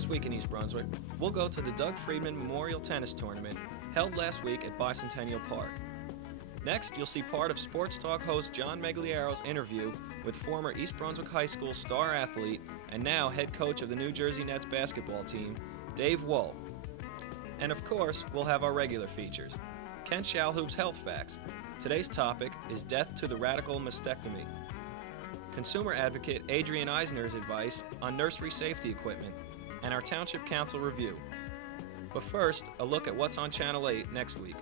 This week in East Brunswick, we'll go to the Doug Friedman Memorial Tennis Tournament held last week at Bicentennial Park. Next, you'll see part of Sports Talk host John Megliero's interview with former East Brunswick High School star athlete and now head coach of the New Jersey Nets basketball team, Dave Wohl. And of course, we'll have our regular features. Ken Shalhoub's Health Facts. Today's topic is death to the radical mastectomy. Consumer advocate Adrian Eisner's advice on nursery safety equipment, and our Township Council review. But first, a look at what's on Channel 8 next week.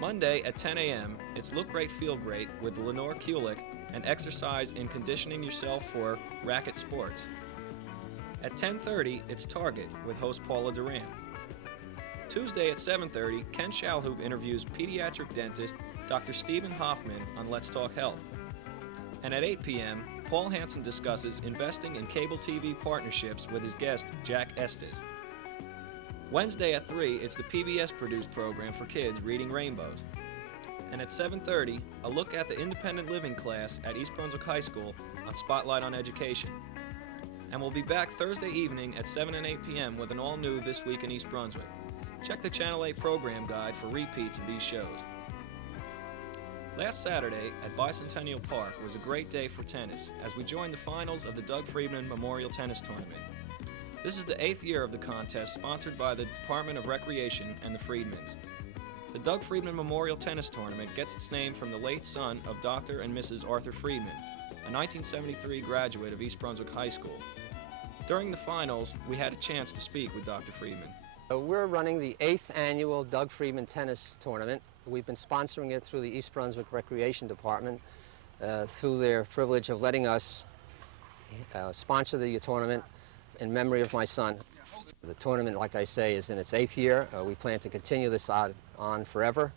Monday at 10 a.m., it's Look Great, Feel Great with Lenore Kulik and exercise in conditioning yourself for racket sports. At 10:30, it's Target with host Paula Duran. Tuesday at 7:30, Ken Shalhoub interviews pediatric dentist Dr. Stephen Hoffman on Let's Talk Health. And at 8 p.m., Paul Hansen discusses investing in cable TV partnerships with his guest, Jack Estes. Wednesday at 3, it's the PBS-produced program for kids, Reading Rainbows. And at 7:30, a look at the independent living class at East Brunswick High School on Spotlight on Education. And we'll be back Thursday evening at 7 and 8 p.m. with an all-new This Week in East Brunswick. Check the Channel 8 program guide for repeats of these shows. Last Saturday at Bicentennial Park was a great day for tennis as we joined the finals of the Doug Friedman Memorial Tennis Tournament. This is the 8th year of the contest, sponsored by the Department of Recreation and the Friedmans. The Doug Friedman Memorial Tennis Tournament gets its name from the late son of Dr. and Mrs. Arthur Friedman, a 1973 graduate of East Brunswick High School. During the finals, we had a chance to speak with Dr. Friedman. We're running the 8th annual Doug Friedman Tennis Tournament. We've been sponsoring it through the East Brunswick Recreation Department through their privilege of letting us sponsor the tournament in memory of my son. The tournament, like I say, is in its 8th year. We plan to continue this on forever,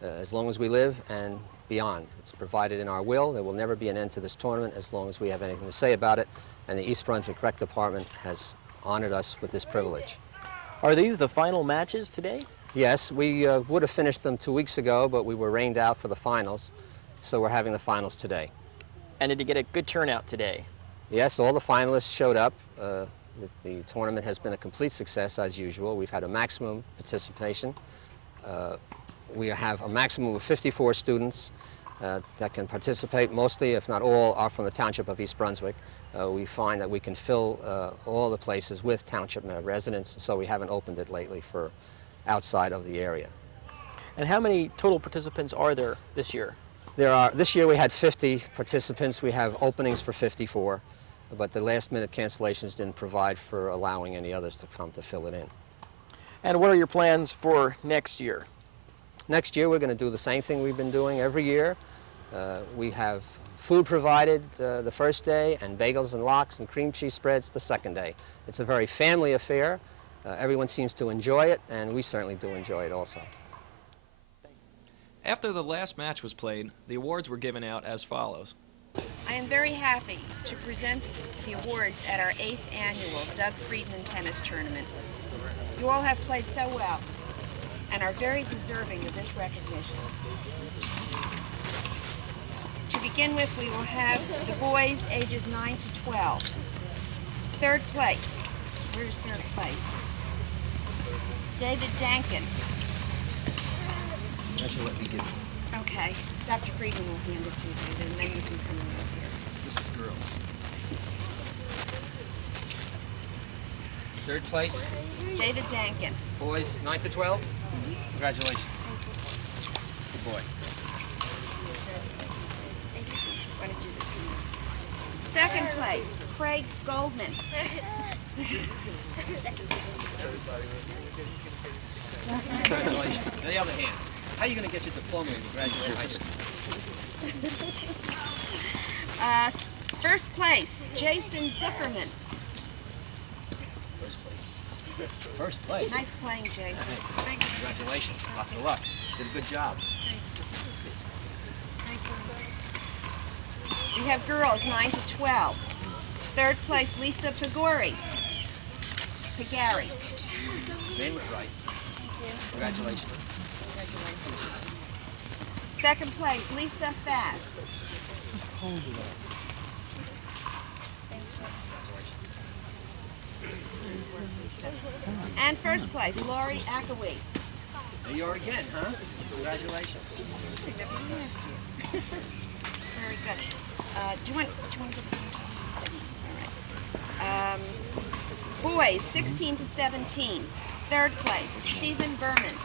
as long as we live and beyond. It's provided in our will. There will never be an end to this tournament as long as we have anything to say about it, and the East Brunswick Rec Department has honored us with this privilege. Are these the final matches today? Yes, we would have finished them 2 weeks ago, but we were rained out for the finals, so we're having the finals today. And did you get a good turnout today? Yes, all the finalists showed up. The tournament has been a complete success as usual. We've had a maximum participation. We have a maximum of 54 students that can participate. Mostly, if not all, are from the Township of East Brunswick. We find that we can fill all the places with Township residents, so we haven't opened it lately for outside of the area. And how many total participants are there this year? This year we had 50 participants. We have openings for 54, but the last-minute cancellations didn't provide for allowing any others to come to fill it in. And what are your plans for next year? Next year we're going to do the same thing we've been doing every year. We have food provided the first day, and bagels and lox and cream cheese spreads the second day. It's a very family affair. Everyone seems to enjoy it, and we certainly do enjoy it also. After the last match was played, the awards were given out as follows. I am very happy to present the awards at our 8th annual Doug Friedman Tennis Tournament. You all have played so well and are very deserving of this recognition. To begin with, we will have the boys ages 9 to 12. Third place. Where's third place? David Dankin. Actually, let me give it. Okay. Dr. Friedman will hand it to you, David, and then you can come over here. This is girls. Third place, David Dankin. boys 9 to 12. Congratulations. Good boy. Why don't you do this? Second place, Craig Goldman. Congratulations. The other hand, how are you going to get your diploma when you graduate high school? First place, Jason Zuckerman. First place. First place. Nice playing, Jason. Congratulations. Lots of luck. Did a good job. We have girls 9 to 12. Third place, Lisa Pagori. Pagari. Name it right. Congratulations. Second place, Lisa Fast. Boston. And first place, Lori Akawee. There you are again, huh? Congratulations. Very good. Do you want to go? All right. Boys, 16 to 17. Third place, Stephen Berman.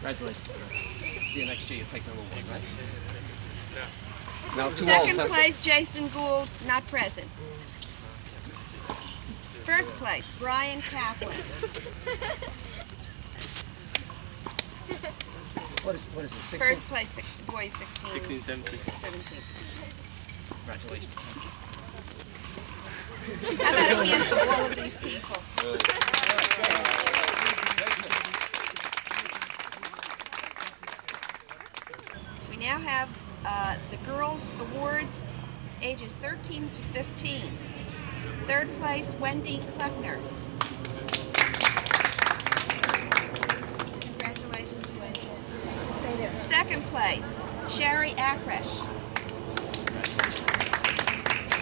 Congratulations. See you next year. You'll take number 1, right? No, too Second old. place, Jason Gould, not present. First place, Brian Kaplan. What is it, 16? First place, boys 16. 16, 17. 17. Congratulations. How about a hand for all of these people? We now have the girls' awards, ages 13 to 15. Third place, Wendy Kleckner. Congratulations, Wendy. Stay there. Second place, Sherry Akresh.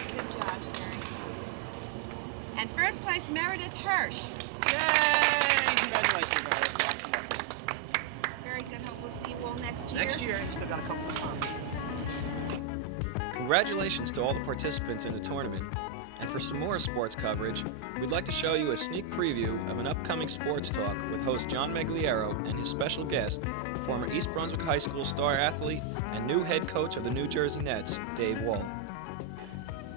Good job, Sherry. And first place, Meredith Hirsch. Yay! Congratulations, Meredith. Awesome work. Very good. Hope we'll see you all next year. Next year, still got a couple of months. Congratulations to all the participants in the tournament. And for some more sports coverage, we'd like to show you a sneak preview of an upcoming sports talk with host John Megliero and his special guest, former East Brunswick High School star athlete and new head coach of the New Jersey Nets, Dave Wohl.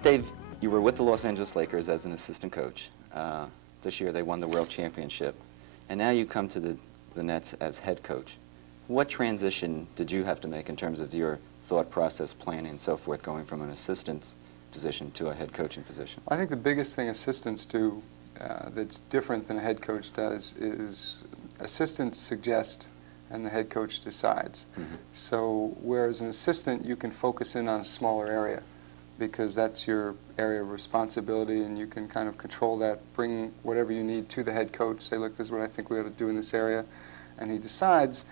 Dave, you were with the Los Angeles Lakers as an assistant coach. This year they won the World Championship. And now you come to the Nets as head coach. What transition did you have to make in terms of your thought process, planning, and so forth, going from an assistant's position to a head coaching position? I think the biggest thing assistants do that's different than a head coach does is assistants suggest and the head coach decides. Mm-hmm. So whereas an assistant, you can focus in on a smaller area because that's your area of responsibility and you can kind of control that, bring whatever you need to the head coach, say, look, this is what I think we ought to do in this area, and he decides.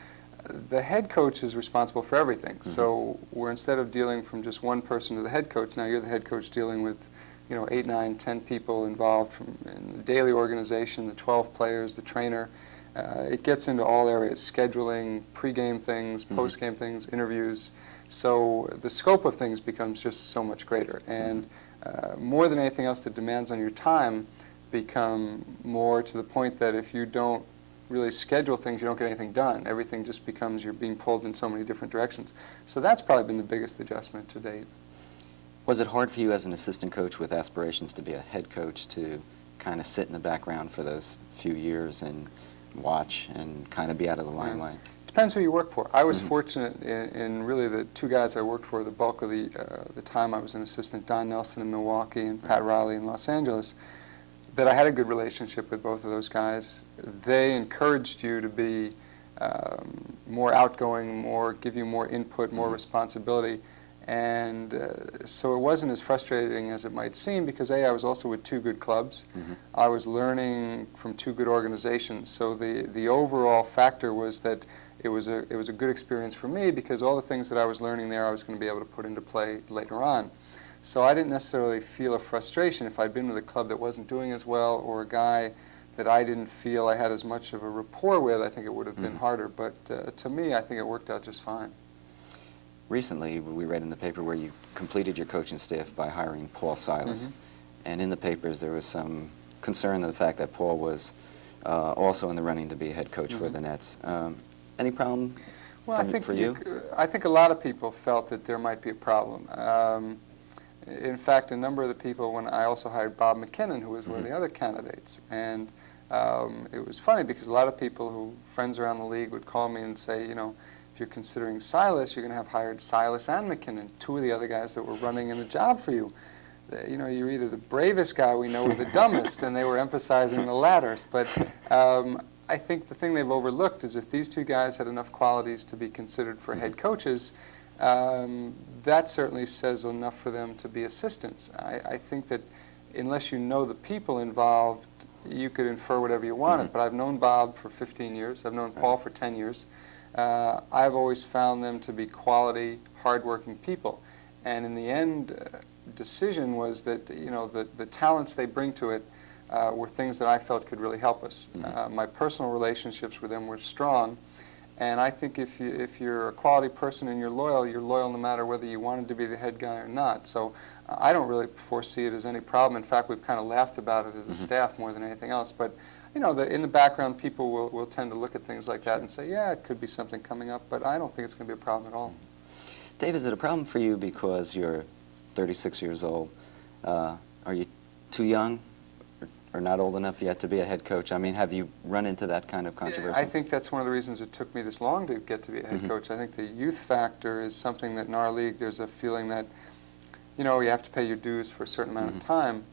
The head coach is responsible for everything. Mm-hmm. So where instead of dealing from just one person to the head coach, now you're the head coach dealing with 8, 9, 10 people involved in the daily organization, the 12 players, the trainer. It gets into all areas, scheduling, pre-game things, Mm-hmm. post-game things, interviews. So the scope of things becomes just so much greater. And more than anything else, the demands on your time become more to the point that if you don't really schedule things, you don't get anything done. Everything just becomes you're being pulled in so many different directions. So that's probably been the biggest adjustment to date. Was it hard for you as an assistant coach with aspirations to be a head coach to kind of sit in the background for those few years and watch and kind of be out of the limelight? Depends who you work for. I was Mm-hmm. fortunate in really the two guys I worked for the bulk of the time I was an assistant, Don Nelson in Milwaukee and Pat Riley in Los Angeles, that I had a good relationship with both of those guys. They encouraged you to be more outgoing, give you more input, more responsibility. And so it wasn't as frustrating as it might seem because I was also with two good clubs. Mm-hmm. I was learning from two good organizations. So the overall factor was that it was a good experience for me because all the things that I was learning there I was going to be able to put into play later on. So I didn't necessarily feel a frustration if I'd been with a club that wasn't doing as well or a guy that I didn't feel I had as much of a rapport with. I think it would have been harder. But to me, I think it worked out just fine. Recently, we read in the paper where you completed your coaching staff by hiring Paul Silas. Mm-hmm. And in the papers, there was some concern of the fact that Paul was also in the running to be a head coach for the Nets. Any problem for you? I think a lot of people felt that there might be a problem. In fact, a number of the people, when I also hired Bob McKinnon, who was one of the other candidates, and it was funny because a lot of people friends around the league would call me and say, if you're considering Silas, you're going to have hired Silas and McKinnon, two of the other guys that were running in the job for you. You're either the bravest guy we know or the dumbest, and they were emphasizing the latter. But I think the thing they've overlooked is if these two guys had enough qualities to be considered for head coaches, that certainly says enough for them to be assistants. I think that unless you know the people involved, you could infer whatever you wanted. But I've known Bob for 15 years. I've known Paul for 10 years. I've always found them to be quality, hardworking people. And in the end, decision was that the talents they bring to it were things that I felt could really help us. My personal relationships with them were strong, and I think if you're a quality person and you're loyal no matter whether you wanted to be the head guy or not. So I don't really foresee it as any problem. In fact, we've kind of laughed about it as a staff more than anything else. But you know, in the background, people will tend to look at things like that and say, yeah, it could be something coming up, but I don't think it's going to be a problem at all. Dave, is it a problem for you because you're 36 years old? Are you too young or not old enough yet to be a head coach? I mean, have you run into that kind of controversy? I think that's one of the reasons it took me this long to get to be a head coach. I think the youth factor is something that in our league, there's a feeling that, you know, you have to pay your dues for a certain amount of time.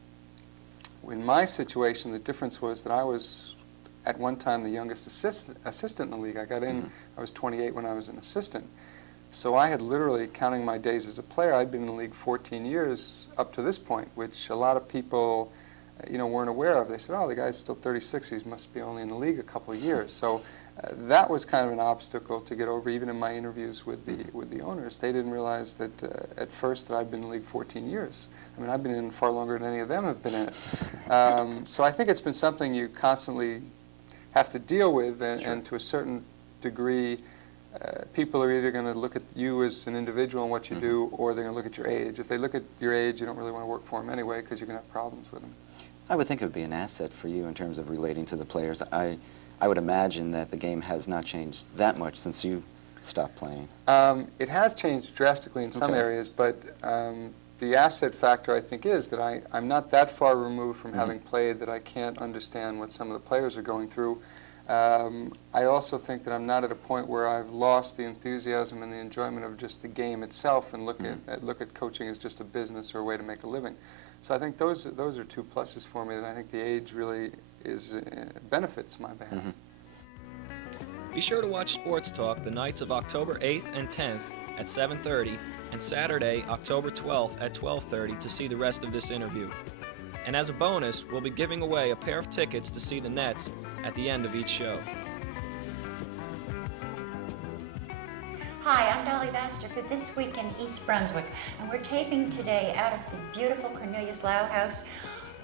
In my situation, the difference was that I was, at one time, the youngest assistant in the league. I got in, I was 28 when I was an assistant. So I had literally, counting my days as a player, I'd been in the league 14 years up to this point, which a lot of people, you know, weren't aware of. They said, oh, the guy's still 36, he must be only in the league a couple of years. So that was kind of an obstacle to get over, even in my interviews with the owners. They didn't realize that at first that I'd been in the league 14 years. I mean, I've been in it far longer than any of them have been in it. So I think it's been something you constantly have to deal with, and to a certain degree, people are either going to look at you as an individual and what you do, or they're going to look at your age. If they look at your age, you don't really want to work for them anyway, because you're going to have problems with them. I would think it would be an asset for you in terms of relating to the players. I would imagine that the game has not changed that much since you stopped playing. It has changed drastically in some areas, but the asset factor, I think, is that I'm not that far removed from having played that I can't understand what some of the players are going through. I also think that I'm not at a point where I've lost the enthusiasm and the enjoyment of just the game itself and look at coaching as just a business or a way to make a living. So I think those are two pluses for me, and I think the age really benefits my behalf. Be sure to watch Sports Talk the nights of October 8th and 10th at 7:30 and Saturday, October 12th at 12:30 to see the rest of this interview. And as a bonus, we'll be giving away a pair of tickets to see the Nets at the end of each show. Hi, I'm Dolly for This Week in East Brunswick, and we're taping today out of the beautiful Cornelius Lau House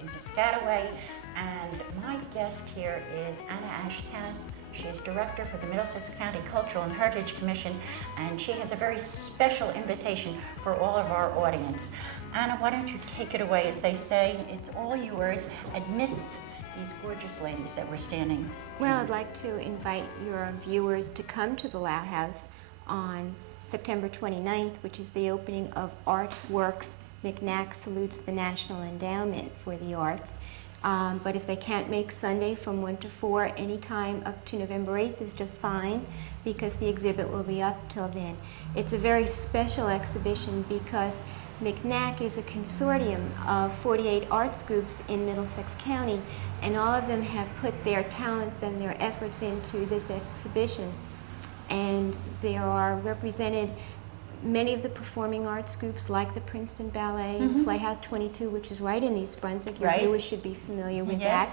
in Piscataway, and my guest here is Anna Ashkenas. She's director for the Middlesex County Cultural and Heritage Commission, and she has a very special invitation for all of our audience. Anna, why don't you take it away? As they say, it's all yours, amidst these gorgeous ladies that were standing. Well, I'd like to invite your viewers to come to the Lau House on September 29th, which is the opening of Artworks. McNack salutes the National Endowment for the Arts. But if they can't make Sunday from 1 to 4, anytime up to November 8th is just fine, because the exhibit will be up till then. It's a very special exhibition because McNack is a consortium of 48 arts groups in Middlesex County, and all of them have put their talents and their efforts into this exhibition. And there are represented many of the performing arts groups, like the Princeton Ballet, Playhouse 22, which is right in East Brunswick. Your viewers should be familiar with that.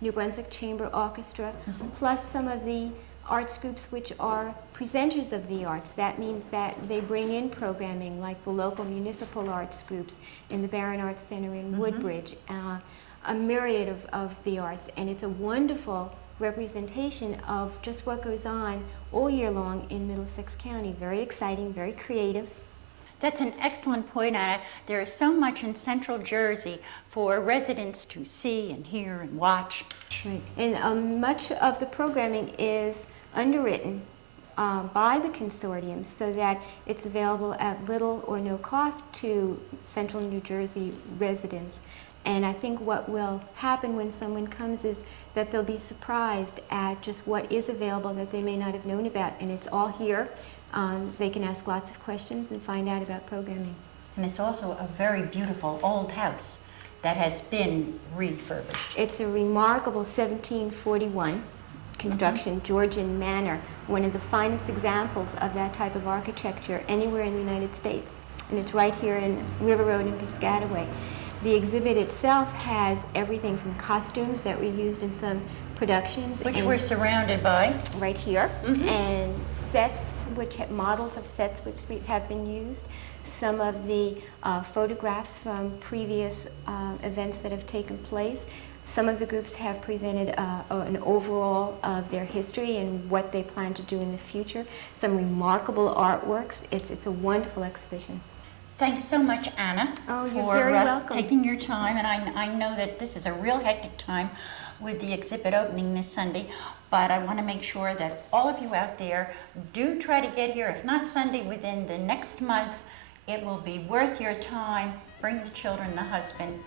New Brunswick Chamber Orchestra, plus some of the arts groups which are presenters of the arts. That means that they bring in programming like the local municipal arts groups in the Barron Arts Center in Woodbridge, a myriad of the arts, and it's a wonderful representation of just what goes on all year long in Middlesex County. Very exciting, very creative. That's an excellent point, Anna. There is so much in Central Jersey for residents to see and hear and watch. Right. And much of the programming is underwritten by the consortium so that it's available at little or no cost to Central New Jersey residents. And I think what will happen when someone comes is that they'll be surprised at just what is available that they may not have known about, and it's all here. They can ask lots of questions and find out about programming. And it's also a very beautiful old house that has been refurbished. It's a remarkable 1741 construction, Georgian manor, one of the finest examples of that type of architecture anywhere in the United States. And it's right here in River Road in Piscataway. The exhibit itself has everything from costumes that were used in some productions. Which and we're surrounded by. right here, and sets, models of sets which have been used. Some of the photographs from previous events that have taken place. Some of the groups have presented an overall of their history and what they plan to do in the future. Some remarkable artworks. It's a wonderful exhibition. Thanks so much, Anna, Oh, you're for very welcome. taking your time. And I know that this is a real hectic time with the exhibit opening this Sunday, but I want to make sure that all of you out there do try to get here. If not Sunday, within the next month, it will be worth your time. Bring the children, the husband.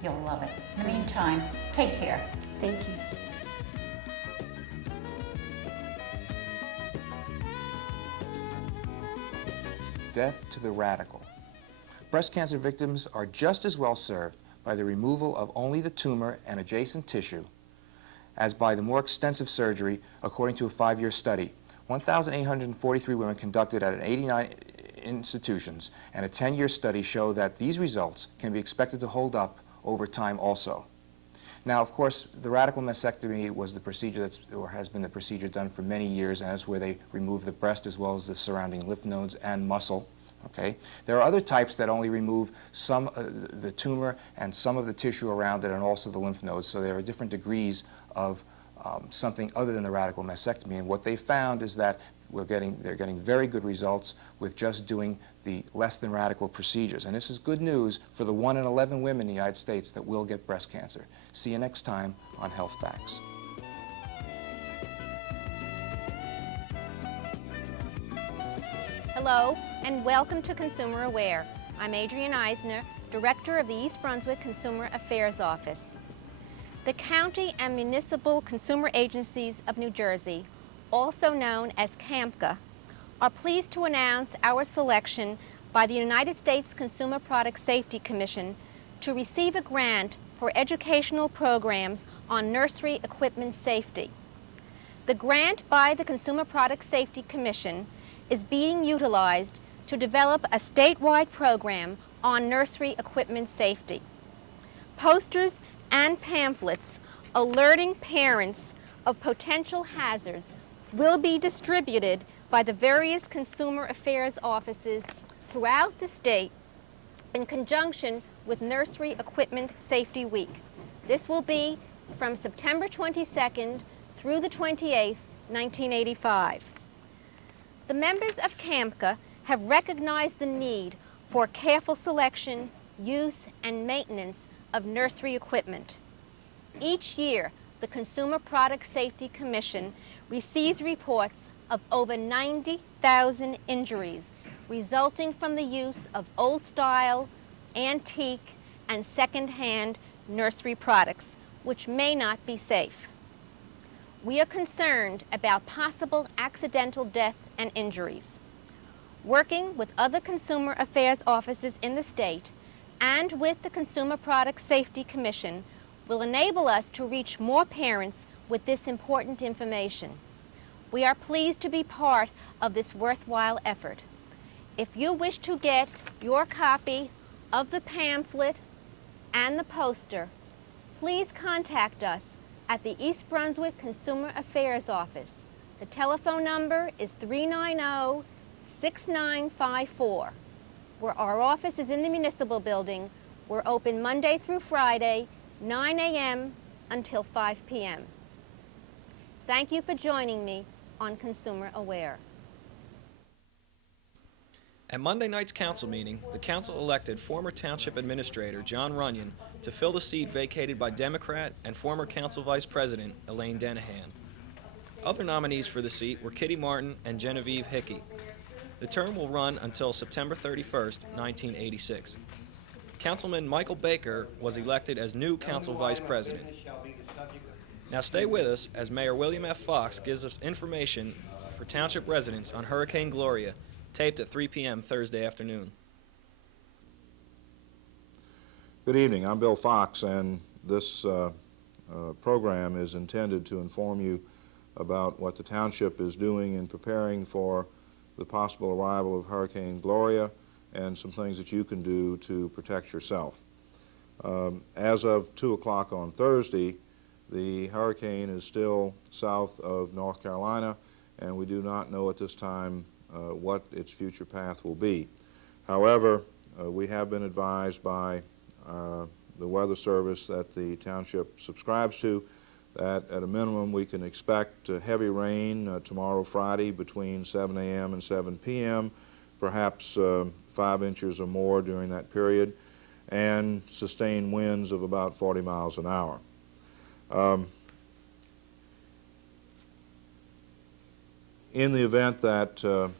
You'll love it. In the meantime, take care. Thank you. Death to the radical. Breast cancer victims are just as well served by the removal of only the tumor and adjacent tissue as by the more extensive surgery, according to a 5-year study. 1,843 women conducted at 89 institutions, and a 10-year study show that these results can be expected to hold up over time also. Now, of course, the radical mastectomy was the procedure has been the procedure done for many years, and that's where they remove the breast as well as the surrounding lymph nodes and muscle. Okay. There are other types that only remove some the tumor and some of the tissue around it and also the lymph nodes. So there are different degrees of something other than the radical mastectomy. And what they found is that they're getting very good results with just doing the less than radical procedures. And this is good news for the 1 in 11 women in the United States that will get breast cancer. See you next time on Health Facts. Hello, and welcome to Consumer Aware. I'm Adrienne Eisner, Director of the East Brunswick Consumer Affairs Office. The County and Municipal Consumer Agencies of New Jersey, also known as CAMCA, are pleased to announce our selection by the United States Consumer Product Safety Commission to receive a grant for educational programs on nursery equipment safety. The grant by the Consumer Product Safety Commission is being utilized to develop a statewide program on nursery equipment safety. Posters and pamphlets alerting parents of potential hazards will be distributed by the various consumer affairs offices throughout the state in conjunction with Nursery Equipment Safety Week. This will be from September 22nd through the 28th, 1985. The members of CAMCA have recognized the need for careful selection, use, and maintenance of nursery equipment. Each year, the Consumer Product Safety Commission receives reports of over 90,000 injuries resulting from the use of old-style, antique, and second-hand nursery products, which may not be safe. We are concerned about possible accidental death and injuries. Working with other consumer affairs offices in the state and with the Consumer Product Safety Commission will enable us to reach more parents with this important information. We are pleased to be part of this worthwhile effort. If you wish to get your copy of the pamphlet and the poster, please contact us at the East Brunswick Consumer Affairs Office. The telephone number is 390-6954. Our office is in the municipal building. We're open Monday through Friday, 9 a.m. until 5 p.m. Thank you for joining me on Consumer Aware. At Monday night's council meeting, the council elected former Township Administrator John Runyon to fill the seat vacated by Democrat and former Council Vice President Elaine Denahan. Other nominees for the seat were Kitty Martin and Genevieve Hickey. The term will run until September 31st, 1986. Councilman Michael Baker was elected as new Council Vice President. Now stay with us as Mayor William F. Fox gives us information for Township residents on Hurricane Gloria, taped at 3 p.m. Thursday afternoon. Good evening. I'm Bill Fox, and this program is intended to inform you about what the Township is doing in preparing for the possible arrival of Hurricane Gloria and some things that you can do to protect yourself. As of 2 o'clock on Thursday, The hurricane is still south of North Carolina, and we do not know at this time what its future path will be. However, we have been advised by the Weather Service that the township subscribes to that at a minimum we can expect heavy rain tomorrow, Friday, between 7 a.m. and 7 p.m., perhaps 5 inches or more during that period, and sustained winds of about 40 miles an hour. In the event that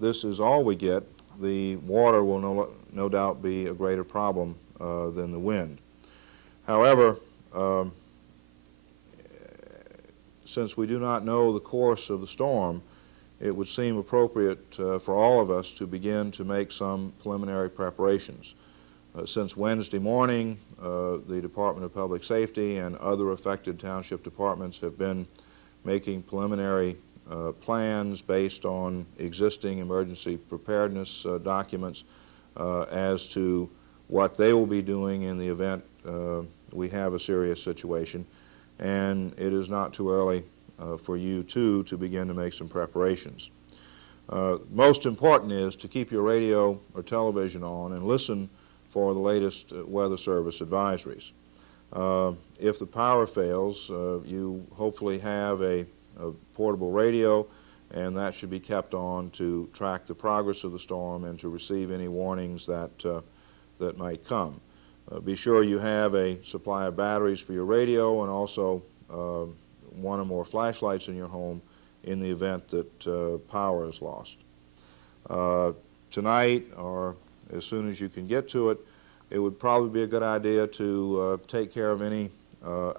this is all we get, the water will no doubt be a greater problem than the wind. However, since we do not know the course of the storm, it would seem appropriate for all of us to begin to make some preliminary preparations. Since Wednesday morning, the Department of Public Safety and other affected township departments have been making preliminary plans based on existing emergency preparedness documents as to what they will be doing in the event we have a serious situation. And it is not too early for you, too, to begin to make some preparations. Most important is to keep your radio or television on and listen for the latest Weather Service advisories. If the power fails, you hopefully have a portable radio, and that should be kept on to track the progress of the storm and to receive any warnings that might come. Be sure you have a supply of batteries for your radio and also one or more flashlights in your home in the event that power is lost. Tonight, or as soon as you can get to it, it would probably be a good idea to take care of any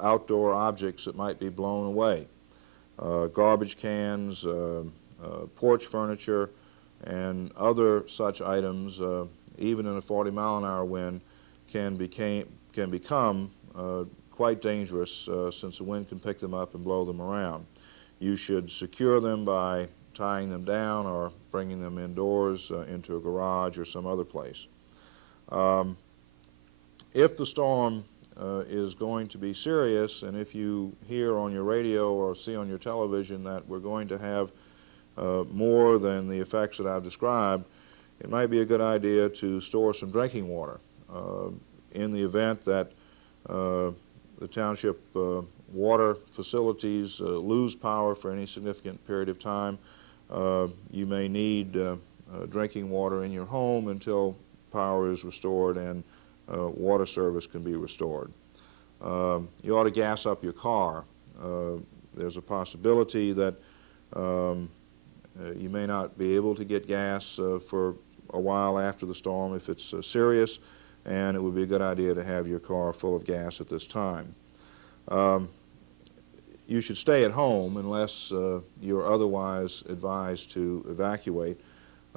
outdoor objects that might be blown away. Garbage cans, porch furniture, and other such items, even in a 40-mile-an-hour wind, can become quite dangerous since the wind can pick them up and blow them around. You should secure them by tying them down or bringing them indoors into a garage or some other place. If the storm is going to be serious, and if you hear on your radio or see on your television that we're going to have more than the effects that I've described, it might be a good idea to store some drinking water. In the event that the township water facilities lose power for any significant period of time, you may need drinking water in your home until power is restored and water service can be restored. You ought to gas up your car. There's a possibility that you may not be able to get gas for a while after the storm if it's serious, and it would be a good idea to have your car full of gas at this time. You should stay at home unless you're otherwise advised to evacuate.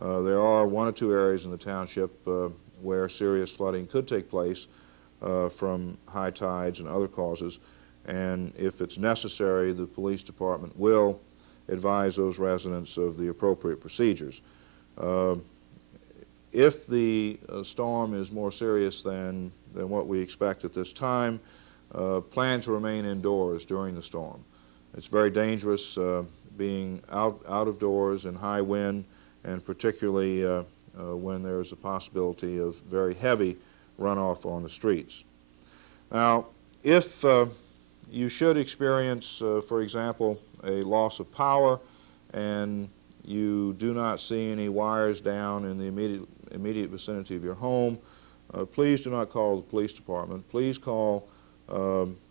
There are 1 or 2 areas in the township where serious flooding could take place from high tides and other causes, and if it's necessary, the police department will advise those residents of the appropriate procedures. If the storm is more serious than what we expect at this time, plan to remain indoors during the storm. It's very dangerous being out of doors in high wind, and particularly when there's a possibility of very heavy runoff on the streets. Now, if you should experience, for example, a loss of power and you do not see any wires down in the immediate vicinity of your home, please do not call the police department. Please call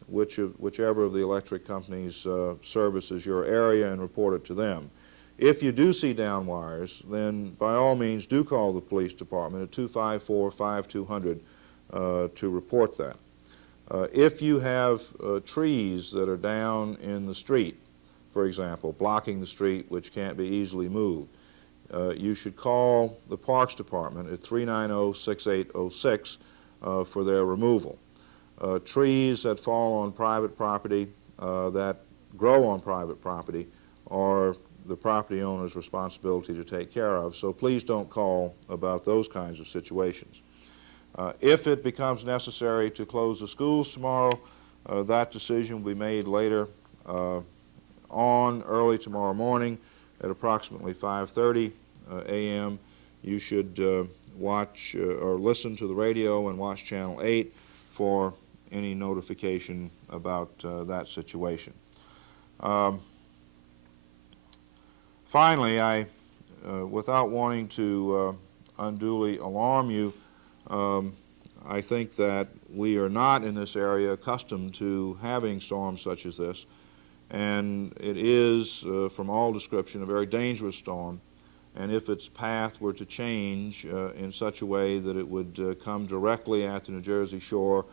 whichever of the electric companies services your area and report it to them. If you do see down wires, then by all means do call the police department at 254-5200 to report that. If you have trees that are down in the street, for example, blocking the street which can't be easily moved, you should call the Parks Department at 390-6806 for their removal. Trees that fall on private property, that grow on private property, are the property owner's responsibility to take care of, so please don't call about those kinds of situations. If it becomes necessary to close the schools tomorrow, That decision will be made later on early tomorrow morning at approximately 5:30 a.m. You should watch or listen to the radio and watch Channel 8 for any notification about that situation. Finally, without wanting to unduly alarm you, I think that we are not in this area accustomed to having storms such as this, and it is, from all description, a very dangerous storm. And if its path were to change in such a way that it would come directly at the New Jersey shore,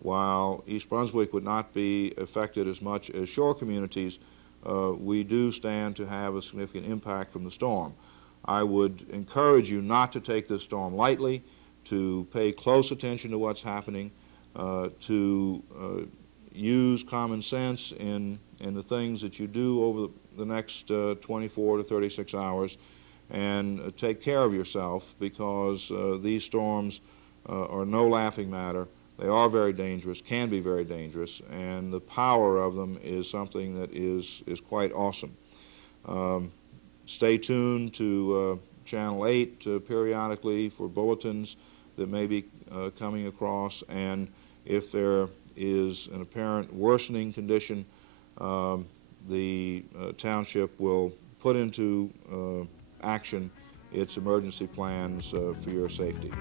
while East Brunswick would not be affected as much as shore communities, we do stand to have a significant impact from the storm. I would encourage you not to take this storm lightly, to pay close attention to what's happening, to use common sense in the things that you do over the next 24 to 36 hours, and take care of yourself, because these storms are no laughing matter. They are very dangerous, can be very dangerous, and the power of them is something that is quite awesome. Stay tuned to Channel 8 periodically for bulletins that may be coming across, and if there is an apparent worsening condition, the township will put into action its emergency plans for your safety.